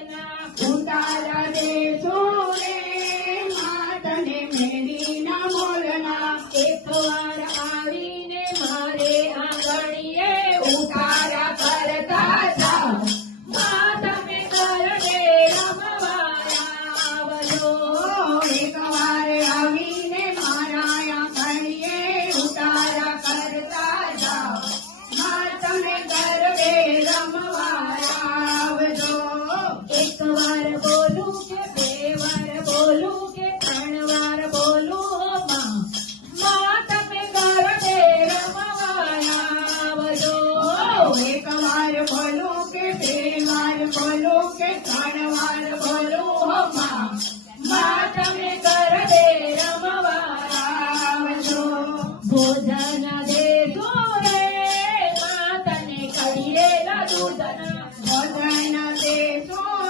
ઉતારા દેશો રે માતને મેરી ના બોલના એક વાર આવીને મારે આંગણીએ ઉતારા કરતા જાઓ તમે કરડે રમવાયા આવજો. એકવાર આવીને મારા આંગણીએ ઉતારા કરતા જાઓ તમે ગરબે રમવા આવજો. એક વાર બોલું કે બે વાર બોલું કે ત્રણ વાર બોલું માં તમે કરડે રમવાયા આવજો. એકવાર બોલો કે બે વાર બોલો કે ત્રણ વાર